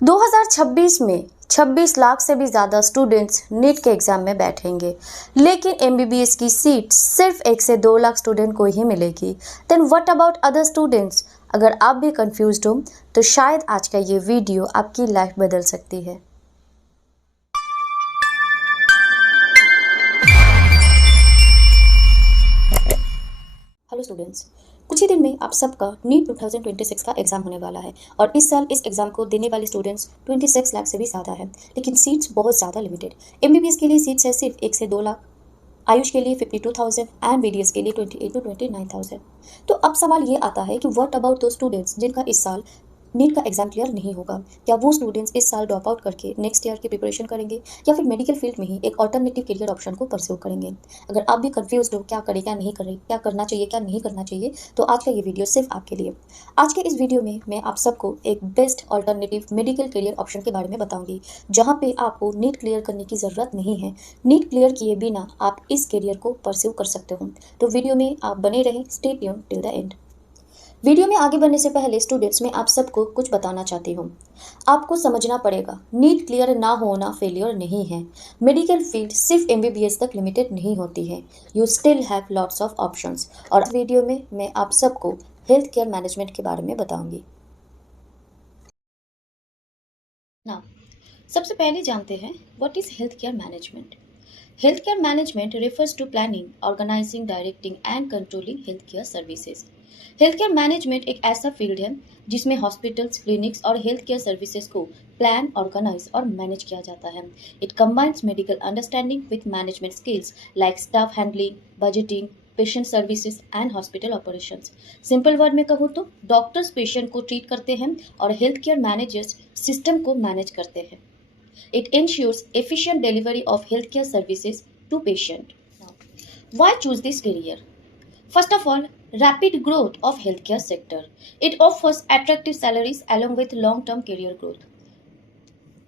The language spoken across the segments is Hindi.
2026 में 26 लाख से भी ज़्यादा स्टूडेंट्स नीट के एग्ज़ाम में बैठेंगे, लेकिन एमबीबीएस की सीट सिर्फ 1 से 2 लाख स्टूडेंट को ही मिलेगी। Then what about other students? अगर आप भी कंफ्यूज्ड हो तो शायद आज का ये वीडियो आपकी लाइफ बदल सकती है। हेलो स्टूडेंट्स, कुछ ही दिन में आप सबका नीट 2026 का एग्ज़ाम होने वाला है और इस साल इस एग्ज़ाम को देने वाले स्टूडेंट्स 26 लाख से भी ज़्यादा है, लेकिन सीट्स बहुत ज़्यादा लिमिटेड। एमबीबीएस के लिए सीट्स है सिर्फ 1 से 2 लाख, आयुष के लिए 52,000 एंड बीडीएस के लिए 28 to 29,000। तो अब सवाल ये आता है कि व्हाट अबाउट दो स्टूडेंट्स जिनका इस साल नीट का एग्जाम क्लियर नहीं होगा? क्या वो स्टूडेंट्स इस साल ड्रॉप आउट करके नेक्स्ट ईयर की प्रिपरेशन करेंगे या फिर मेडिकल फील्ड में ही एक ऑल्टरनेटिव करियर ऑप्शन को परस्यू करेंगे? अगर आप भी कंफ्यूज हो क्या करें क्या नहीं करें, क्या करना चाहिए क्या नहीं करना चाहिए, तो आज का ये वीडियो सिर्फ आपके लिए। आज के इस वीडियो में मैं आप सबको एक best alternative medical career option के बारे में बताऊंगी, जहाँ पे आपको नीट क्लियर करने की ज़रूरत नहीं है। नीट क्लियर किए बिना आप इस करियर को परस्यू कर सकते हो। तो वीडियो में आप बने रहें, stay tuned till the end. Video में आगे बढ़ने से पहले स्टूडेंट्स मैं आप सबको कुछ बताना चाहती हूँ। आपको समझना पड़ेगा, नीट क्लियर ना होना फेलियर नहीं है। मेडिकल फील्ड सिर्फ एमबीबीएस तक लिमिटेड नहीं होती है। You still have lots of options. और इस वीडियो में मैं आप सबको हेल्थ केयर मैनेजमेंट के बारे में बताऊंगी। ना सबसे पहले जानते हैं what is health care management. Health care management refers to planning, organizing, directing and controlling health care services. Health care management एक ऐसा फील्ड है जिसमें हॉस्पिटल्स, क्लिनिक्स और हेल्थ केयर सर्विसेज को प्लान, ऑर्गेनाइज और मैनेज किया जाता है। It combines medical understanding with management skills like staff handling, budgeting, patient services and hospital operations. Simple word में कहूँ तो डॉक्टर्स पेशेंट को ट्रीट करते हैं और हेल्थ केयर मैनेजर्स सिस्टम को मैनेज करते हैं। It ensures efficient delivery of healthcare services to patient. Now, why choose this career? First of all, rapid growth of healthcare sector. It offers attractive salaries along with long-term career growth.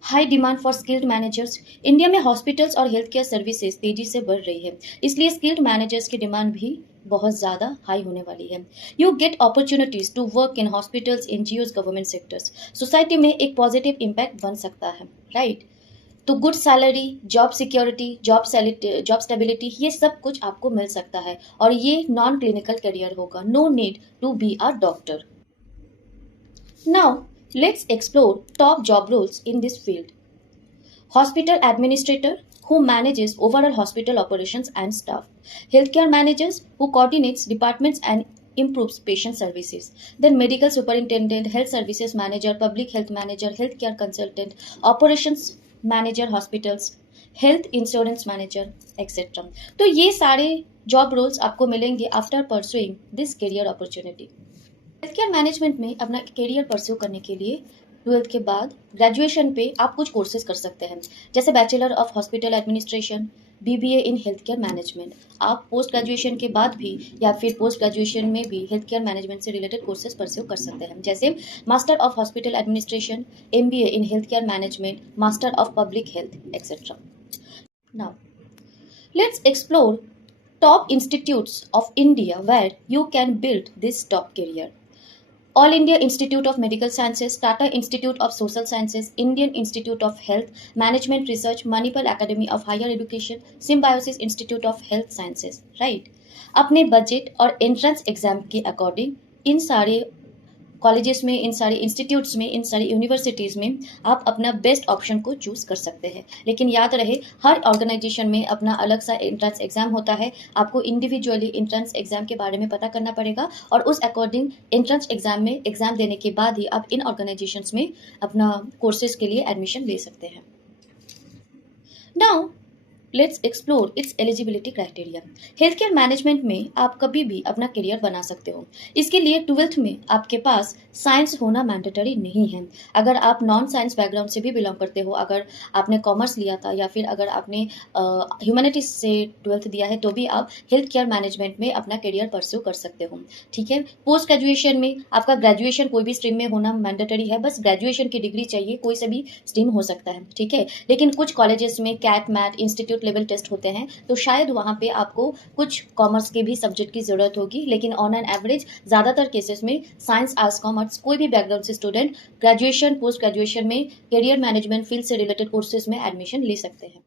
High demand for skilled managers. India में हॉस्पिटल्स और हेल्थ केयर सर्विसेज तेजी से बढ़ रही है, इसलिए स्किल्ड मैनेजर्स की डिमांड भी बहुत ज़्यादा हाई होने वाली है। You get opportunities to work in hospitals, NGOs, government sectors. Society में एक पॉजिटिव इम्पैक्ट बन सकता है, राइट? तो good salary, job security, job stability, ये सब कुछ आपको मिल सकता है और ये नॉन क्लिनिकल करियर होगा। No need to be a doctor. Now let's explore top job roles in this field. Hospital administrator, who manages overall hospital operations and staff. Healthcare managers, who coordinates departments and improves patient services. Then medical superintendent, health services manager, public health manager, healthcare consultant, operations manager hospitals, health insurance manager etcetera. तो ये सारे जॉब रोल्स आपको मिलेंगे after pursuing this career opportunity. Health care management में अपना करियर परस्यू करने के लिए 12th के बाद ग्रेजुएशन पे आप कुछ कोर्सेज कर सकते हैं, जैसे bachelor of hospital administration, BBA in health care management. आप पोस्ट ग्रेजुएशन के बाद भी या फिर पोस्ट ग्रेजुएशन में भी हेल्थ केयर मैनेजमेंट से रिलेटेड कोर्सेज परस्यू कर सकते हैं, जैसे master of hospital administration, MBA in health care management, master of public health etcetera. Now let's explore top institutes of India where you can build this top career. All India Institute of Medical Sciences, Tata Institute of Social Sciences, Indian Institute of Health Management Research, Manipal Academy of Higher Education, Symbiosis Institute of Health Sciences, right? अपने बजट और एंट्रेंस एग्जाम के अकॉर्डिंग इन सारे कॉलेजेस में, इन सारे इंस्टीट्यूट्स में, इन सारी यूनिवर्सिटीज़ में आप अपना बेस्ट ऑप्शन को चूज़ कर सकते हैं। लेकिन याद रहे, हर ऑर्गेनाइजेशन में अपना अलग सा एंट्रेंस एग्जाम होता है। आपको इंडिविजुअली एंट्रेंस एग्जाम के बारे में पता करना पड़ेगा और उस अकॉर्डिंग एंट्रेंस एग्जाम में एग्जाम देने के बाद ही आप इन ऑर्गेनाइजेशंस में अपना कोर्सेज के लिए एडमिशन ले सकते हैं। Now let's explore it's eligibility criteria. Health care management में आप कभी भी अपना करियर बना सकते हो। इसके लिए 12th में आपके पास साइंस होना मैंडेटरी नहीं है। अगर आप नॉन साइंस बैकग्राउंड से भी बिलोंग करते हो, अगर आपने कॉमर्स लिया था या फिर अगर आपने ह्यूमैनिटीज से 12th दिया है, तो भी आप हेल्थ केयर मैनेजमेंट में अपना करियर परस्यू कर सकते हो, ठीक है? पोस्ट ग्रेजुएशन में आपका ग्रेजुएशन कोई भी स्ट्रीम में होना मैंडेटरी है, बस ग्रेजुएशन की डिग्री चाहिए, कोई से भी स्ट्रीम हो सकता है, ठीक है? लेकिन कुछ कॉलेजेस में CAT MAT, institute institute level test होते हैं तो शायद वहाँ पे आपको कुछ कॉमर्स के भी सब्जेक्ट की ज़रूरत होगी, लेकिन ऑन एन एवरेज ज़्यादातर केसेस में साइंस, आर्ट्स, कॉमर्स कोई भी बैकग्राउंड से स्टूडेंट ग्रेजुएशन, पोस्ट ग्रेजुएशन में करियर मैनेजमेंट फील्ड से रिलेटेड कोर्सेज में एडमिशन ले सकते हैं।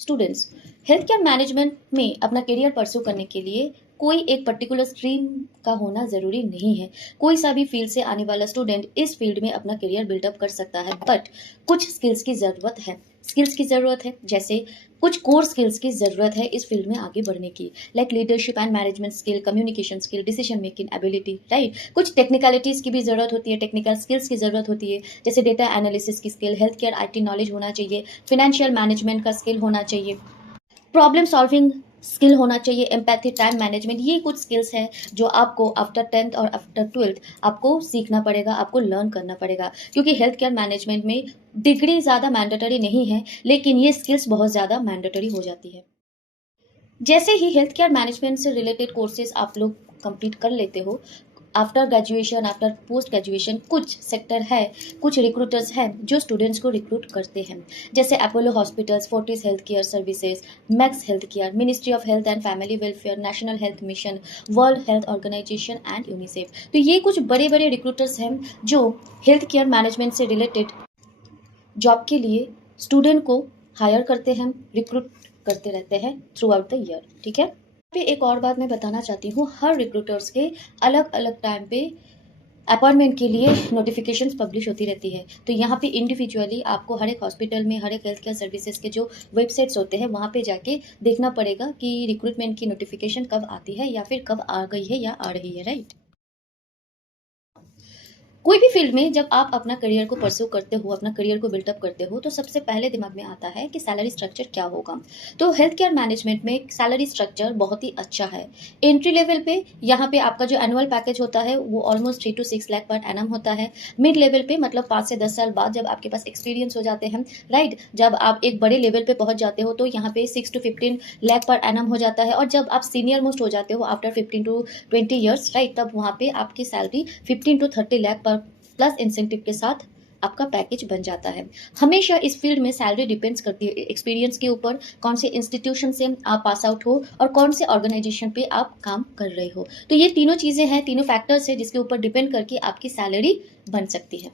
स्टूडेंट्स, हेल्थ केयर मैनेजमेंट में अपना करियर परस्यू करने के लिए कोई एक पर्टिकुलर स्ट्रीम का होना ज़रूरी नहीं है। कोई सा भी फील्ड से आने वाला स्टूडेंट इस फील्ड में अपना करियर बिल्डअप कर सकता है, बट कुछ स्किल्स की ज़रूरत है। जैसे कुछ कोर स्किल्स की ज़रूरत है इस फील्ड में आगे बढ़ने की, like leadership and management skill, communication skill, decision making ability, right. कुछ टेक्निकलिटीज़ की भी ज़रूरत होती है, टेक्निकल स्किल्स की ज़रूरत होती है, जैसे डेटा एनालिसिस की skill, health care IT knowledge होना चाहिए, फिनेंशियल मैनेजमेंट का स्किल होना चाहिए, प्रॉब्लम सॉल्विंग स्किल होना चाहिए, एम्पैथी, टाइम मैनेजमेंट। ये कुछ स्किल्स हैं जो आपको आफ्टर 10th और आफ्टर 12th आपको सीखना पड़ेगा, आपको लर्न करना पड़ेगा, क्योंकि हेल्थ केयर मैनेजमेंट में डिग्री ज़्यादा मैंडेटरी नहीं है, लेकिन ये स्किल्स बहुत ज़्यादा मैंडेटरी हो जाती है। जैसे ही हेल्थ केयर मैनेजमेंट से रिलेटेड कोर्सेज आप लोग कंप्लीट कर लेते हो, after graduation, after post graduation, कुछ सेक्टर है, कुछ रिक्रूटर्स हैं जो स्टूडेंट्स को रिक्रूट करते हैं, जैसे Apollo Hospitals, Fortis Health Care Services, Max Health Care, Ministry of Health and Family Welfare, National Health Mission, World Health Organization and UNICEF. तो ये कुछ बड़े बड़े रिक्रूटर्स हैं जो हेल्थ केयर मैनेजमेंट से रिलेटेड जॉब के लिए स्टूडेंट को हायर करते हैं, रिक्रूट करते रहते हैं थ्रू आउट द ईयर, ठीक है। पे एक और बात मैं बताना चाहती हूँ, हर रिक्रूटर्स के अलग अलग टाइम पे अपॉइंटमेंट के लिए नोटिफिकेशंस पब्लिश होती रहती है, तो यहाँ पे इंडिविजुअली आपको हर एक हॉस्पिटल में, हर एक हेल्थ केयर सर्विसेज के जो वेबसाइट्स होते हैं वहाँ पे जाके देखना पड़ेगा कि रिक्रूटमेंट की नोटिफिकेशन कब आती है या फिर कब आ गई है या आ रही है, राइट। कोई भी फील्ड में जब आप अपना करियर को परस्यू करते हो, अपना करियर को बिल्डअप करते हो, तो सबसे पहले दिमाग में आता है कि सैलरी स्ट्रक्चर क्या होगा। तो हेल्थ केयर मैनेजमेंट में सैलरी स्ट्रक्चर बहुत ही अच्छा है। एंट्री लेवल पे यहाँ पे आपका जो एनुअल पैकेज होता है वो almost 3 to 6 lakh per annum होता है। मिड लेवल पे मतलब 5 से 10 साल बाद जब आपके पास एक्सपीरियंस हो जाते हैं, राइट, जब आप एक बड़े लेवल पे पहुंच जाते हो तो यहाँ पे 6 to 15 लाख पर एनम हो जाता है, और जब आप सीनियर मोस्ट हो जाते हो आफ्टर 15 to 20 ईयर्स, राइट, तब वहाँ पे आपकी सैलरी 15 to 30 लाख पर प्लस इंसेंटिव के साथ आपका पैकेज बन जाता है। हमेशा इस फील्ड में सैलरी डिपेंड्स करती है एक्सपीरियंस के ऊपर, कौन से इंस्टीट्यूशन से आप पास आउट हो और कौन से ऑर्गेनाइजेशन पे आप काम कर रहे हो। तो ये तीनों चीजें हैं, तीनों फैक्टर्स हैं जिसके ऊपर डिपेंड करके आपकी सैलरी बन सकती है।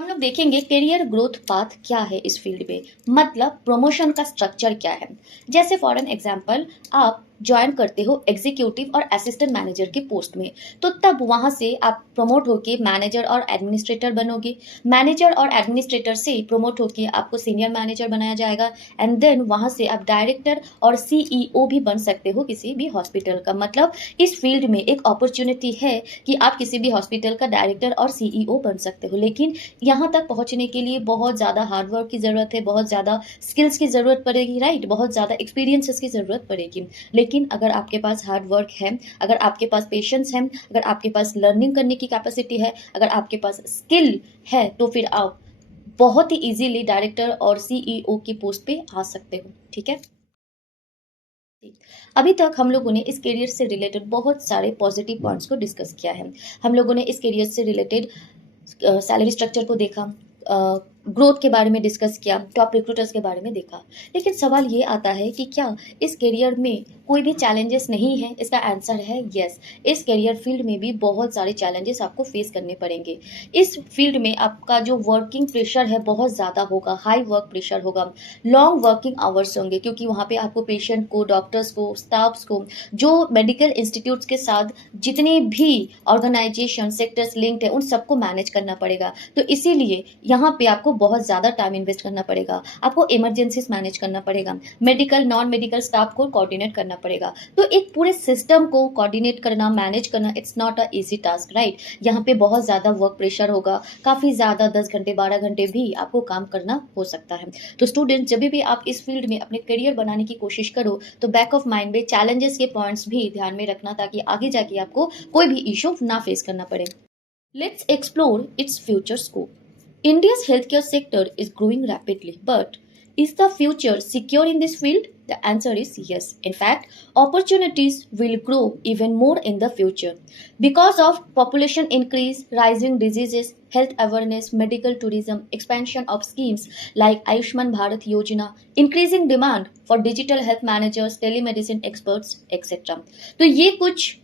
हम लोग देखेंगे करियर ग्रोथ पाथ क्या है इस फील्ड में, मतलब प्रमोशन का स्ट्रक्चर क्या है। जैसे फॉर एन एग्जांपल आप ज्वाइन करते हो एग्जीक्यूटिव और असिस्टेंट मैनेजर के पोस्ट में, तो तब वहां से आप प्रमोट होके मैनेजर और एडमिनिस्ट्रेटर बनोगे। मैनेजर और एडमिनिस्ट्रेटर से प्रमोट होके आपको सीनियर मैनेजर बनाया जाएगा, एंड देन वहां से आप डायरेक्टर और CEO भी बन सकते हो किसी भी हॉस्पिटल का। मतलब इस फील्ड में एक अपॉर्चुनिटी है कि आप किसी भी हॉस्पिटल का डायरेक्टर और CEO बन सकते हो, लेकिन यहाँ तक पहुँचने के लिए बहुत ज़्यादा हार्डवर्क की ज़रूरत है, बहुत ज़्यादा स्किल्स की ज़रूरत पड़ेगी, राइट, बहुत ज़्यादा एक्सपीरियंसेस की ज़रूरत पड़ेगी। लेकिन अगर आपके पास हार्ड वर्क है, अगर आपके पास पेशेंस है, अगर आपके पास लर्निंग करने की कैपेसिटी है, अगर आपके पास स्किल है, तो फिर आप बहुत ही इजीली डायरेक्टर और CEO की पोस्ट पे आ सकते हो, ठीक है। अभी तक हम लोगों ने इस करियर से रिलेटेड बहुत सारे पॉजिटिव पॉइंट्स को डिस्कस किया है। हम लोगों ने इस करियर से रिलेटेड सैलरी स्ट्रक्चर को देखा, ग्रोथ के बारे में डिस्कस किया, टॉप रिक्रूटर्स के बारे में देखा, लेकिन सवाल ये आता है कि क्या इस करियर में कोई भी चैलेंजेस नहीं है। इसका आंसर है यस। इस करियर फील्ड में भी बहुत सारे चैलेंजेस आपको फेस करने पड़ेंगे। इस फील्ड में आपका जो वर्किंग प्रेशर है बहुत ज़्यादा होगा, हाई वर्क प्रेशर होगा, लॉन्ग वर्किंग आवर्स होंगे, क्योंकि वहाँ पे आपको पेशेंट को, डॉक्टर्स को, स्टाफ्स को, जो मेडिकल इंस्टीट्यूट्स के साथ जितने भी ऑर्गेनाइजेशन सेक्टर्स लिंक्ड है उन सबको मैनेज करना पड़ेगा। तो इसीलिए यहाँ पे आपको बहुत ज़्यादा टाइम इन्वेस्ट करना पड़ेगा, आपको इमरजेंसीज मैनेज करना पड़ेगा, मेडिकल नॉन मेडिकल स्टाफ को कोऑर्डिनेट करना पड़ेगा। तो एक पूरे सिस्टम को कोऑर्डिनेट करना, मैनेज करना, it's not a easy task, right. यहाँ पे बहुत ज़्यादा वर्क प्रेशर होगा, काफ़ी ज़्यादा 10 घंटे 12 घंटे भी आपको काम करना हो सकता है। तो स्टूडेंट, जब भी आप इस फील्ड में अपने करियर बनाने की कोशिश करो तो बैक ऑफ माइंड में चैलेंजेस के पॉइंट्स भी ध्यान में रखना, ताकि आगे जाके आपको कोई भी इशू ना फेस करना पड़े। Let's explore its future scope. India's healthcare sector is growing rapidly, but Is the future secure in this field? The answer is yes. In fact, opportunities will grow even more in the future because of population increase, rising diseases, health awareness, medical tourism, expansion of schemes like Ayushman Bharat Yojana, increasing demand for digital health managers, telemedicine experts, etc. तो ये कुछ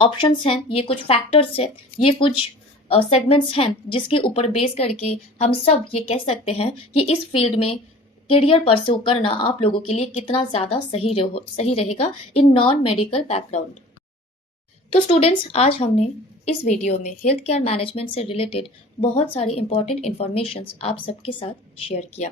ऑप्शंस हैं, ये कुछ फैक्टर्स हैं, ये कुछ सेगमेंट्स हैं जिसके ऊपर बेस करके हम सब ये कह सकते हैं कि इस फील्ड में करियर परस्यू करना आप लोगों के लिए कितना ज़्यादा सही रहेगा इन नॉन मेडिकल बैकग्राउंड। तो स्टूडेंट्स, आज हमने इस वीडियो में हेल्थ केयर मैनेजमेंट से रिलेटेड बहुत सारी इंपॉर्टेंट इन्फॉर्मेशंस आप सबके साथ शेयर किया।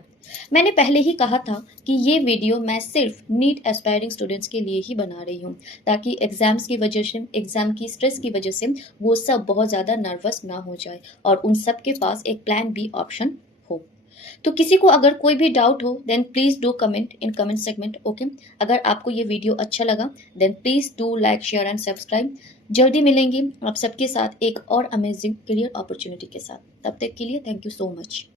मैंने पहले ही कहा था कि ये वीडियो मैं सिर्फ नीट एस्पायरिंग स्टूडेंट्स के लिए ही बना रही हूँ, ताकि एग्जाम्स की वजह से, एग्जाम की स्ट्रेस की वजह से वो सब बहुत ज़्यादा नर्वस ना हो जाए और उन सब के पास एक प्लान बी ऑप्शन हो। तो किसी को अगर कोई भी डाउट हो then please do comment in comment segment. Okay, अगर आपको ये वीडियो अच्छा लगा then please do like, share and subscribe. जल्दी मिलेंगे आप सबके साथ एक और अमेजिंग करियर अपॉर्चुनिटी के साथ। तब तक के लिए थैंक यू सो मच।